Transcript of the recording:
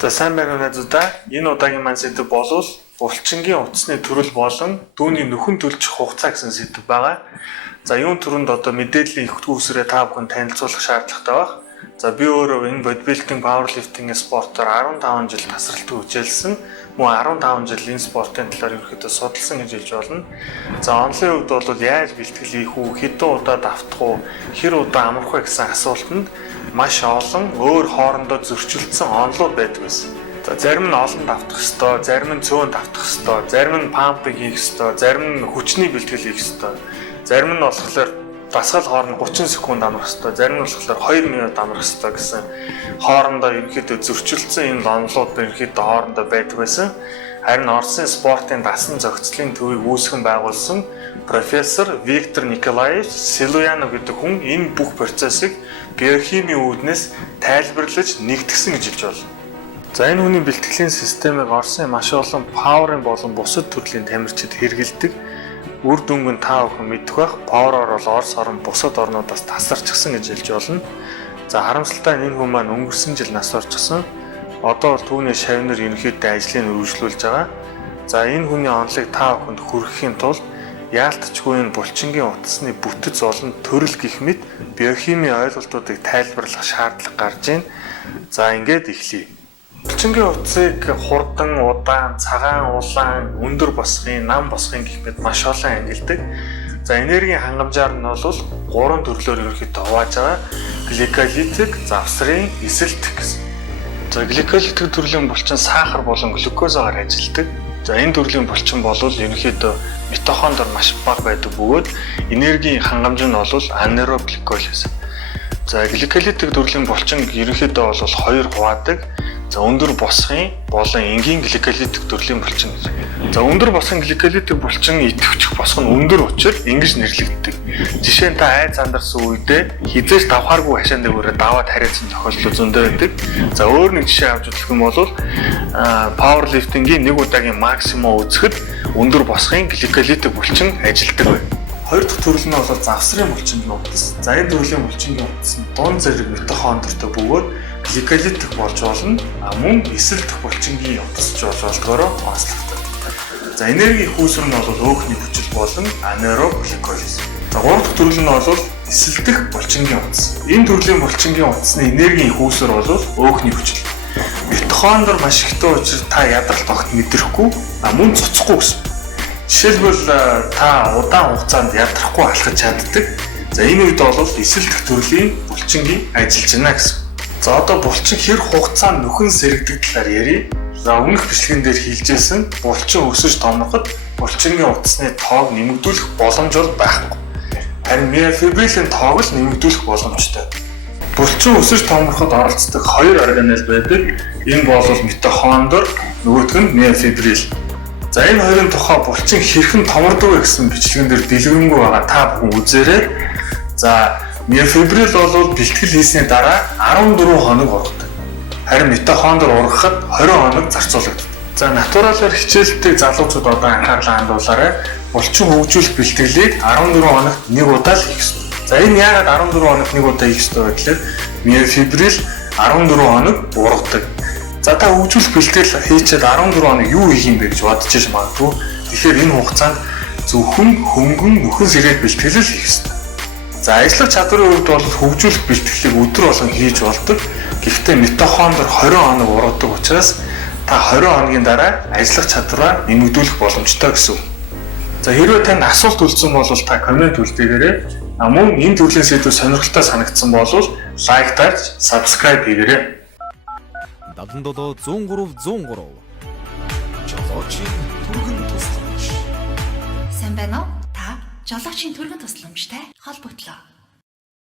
За сайн байна уу найзуудаа. Энэ удаагийн маань сэдв болвол булчингийн утасны төрөл болон дүүний нөхөн төлчих хугацаа гэсэн сэдв байгаа. За юун түрүүнд одоо мэдээллийн их төвсрээ та бүхэн танилцуулах шаардлагатай баг. За би өөрөө энэ бодибилдинг, пауэрлифтинг спортоор 15 жил тасралтгүй хичээлсэн. Мөн 15 жил энэ спортын талаар ерөөхдөө судалсан гэж хэлж болно. За онлын хувьд бол яаж бэлтгэл хийх үү, хэдэн удаа давтах уу, хэр удаа амрах вэ гэсэн асуултанд маш олон өөр хоорондоо зөрчилдсөн онлууд байдаг байсан. За зарим нь олон давтах ёстой, зарим нь цөөн давтах ёстой, зарим нь пампинг хийх ёстой, зарим нь хүчний бэлтгэл хийх ёстой. Зарим нь болохоор дасгал хооронд 30 секунд амрах ёстой, зарим нь болохоор 2 минут амрах ёстой гэсэн хоорондоо ерөнхийдөө зөрчилдсөн энэ онлууд ерөнхийдөө хоорондоо байдаг байсан. Харин Оросын спортын дасан зохицлын төвийг үүсгэн байгуулсан профессор Виктор Николаевич Силуянов гэдэг хүн энэ бүх процессыг биохимийн үүднээс тайлбарлаж нэгтгэсэн гэж хэлж байна. За энэ хүний бэлтгэлийн системийг Оросын маш олон пауэрын болон бусад төрлийн тамирчид хэрэгэлдэг. Үр дүнг нь та бүхэн мэдэх бах. Пауэроор бол Орос орн бусад орнуудаас тасарчсан гэж хэлж болно. За харамсалтай энэ хүн маань өнгөрсөн жил нас орчихсон. Одоо бол түүний шавнар ерөнхийдөө ажлыг үргэлжлүүлж байгаа. За энэ хүний онолыг та бүхэнд хүргэхийн тулд яалтчгүй энэ булчингийн утасны бүтэц болон төрөл гэх мэт биохимийн ойлголтуудыг тайлбарлах шаардлага гарч байна. За ингээд эхлэе. Булчингийн утсыг хурдан, удаан, цагаан, улаан, өндөр босгын, нам босгын гэх мэт маш олон ангилдаг. За энергийн хангамжаар нь бол 3 төрлөөр ерөнхийдөө хувааж байгаа. Гликолитик, завсрын, эсэлтэх гэсэн. За гликолитик төрлийн булчин сахар болон глюкозоор ажилладаг. За энэ төрлийн булчин бол ерөнхийдөө митохондор маш бага байдаг бөгөөд энергийн хангамж нь бол анероб гликолиз. За гликолитик төрлийн булчин ерөнхийдөө бол 2 хуваадаг. За өндөр босгын болон энгийн гликолитик төрлийн булчин. За өндөр босгын гликолитик булчин идэвхжих босго нь өндөр учраас ингэж нэрлэгддэг. Жишээ нь та айц андарсан үедээ хизээж давхааргүй хашаан дээрээ даваад хариацсан тохиолдол зөндөө байдаг. За өөр нэг жишээ авч үзэх юм бол пауэрлифтингийн нэг удаагийн максимум үзэхэд өндөр босгын гликолитик булчин ажилладаг байна. Хоёр дахь төрөл нь бол завсрын булчингийн утас. За энэ төрлийн булчингийн утас нь дунд зэрэг митохондортой бөгөөд гликолитик болж болно. Мөн эсэлдэх булчингийн утас ч болдгоороо онцлогтой. За энергийн хүүсвэр нь бол өөхний хүчил болон анероб гликолиз. За гурав дахь төрөл нь бол эсэлдэх булчингийн утас. Энэ төрлийн булчингийн утасны энергийн хүүсвэр бол өөхний хүчил. Митохондор маш ихтэй учраас та ядралт огт мэдрэхгүй, мөн цоцохгүй гэсэн. Жишээлбэл та удаан хугацаанд ядрахгүй алхаж чаддаг. За энэ үед бол эсэлдэх төрлийн булчингийн ажиллаж байна гэсэн. За одоо булчин хэр хугацаанд нөхөн сэрэгдэг талаар ярив. За өмнөх бичлэгэн дээр хэлжсэн булчин өсөж томроход булчингийн утасны тоог нэмэгдүүлэх боломж бол байхгүй. Харин миофибрилийн тоог л нэмэгдүүлэх боломжтой. Булчин өсөж томроход оролцдог 2 органелл байдаг. Энэ бол митохондор, нөгөөх нь миофибрил. За энэ хоёрын тухай булчин хэрхэн томордог вэ гэсэн бичлэгэн дээр дэлгэрэнгүй байгаа та бүхэн үзээрэй. За миофибрил бол бэлтгэл хийсний дараа 14 хоног ургадаг. Харин митохондор ургахад 20 хоног зарцуулагддаг. За натуралаар хичээлдэг залуучууд одоо анхаарлаа хандуулаарай. Булчин хөгжүүлэх бэлтгэлийг 14 хоногт нэг удаа л хийх ёстой. За энэ яагаад 14 хоногт нэг удаа хийх ёстой вэ гэхээр миофибрил 14 хоног ургадаг. За та хөгжүүлэх бэлтгэл хийчихэд 14 хоног юу хийх юм бэ гэж бодож иж магадгүй. Тэгэхээр энэ хугацаанд зөвхөн хөнгөн нөхөн сэрээд бэлтгэл хийх ёстой. За ажиллах чадварын хувьд бол хөгжүүлэх бэлтгэлийг өдөр болгон хийж болдог. Гэхдээ митохондор 20 хоног ургадаг учраас та 20 хоногийн дараа ажиллах чадвараа нэмэгдүүлэх боломжтой гэсэн. За хэрвээ танд асуулт үлдсэн бол та комент үлдээгээрэй. Мөн энэ төрлийн сэдв сонирхолтой санагдсан бол лайк дарж, subscribe хийгээрэй. 77 103 103 жолоочийн түргэн тусламж. Сайн байна уу? Та жолоочийн түргэн тусламжтай холбогдлоо.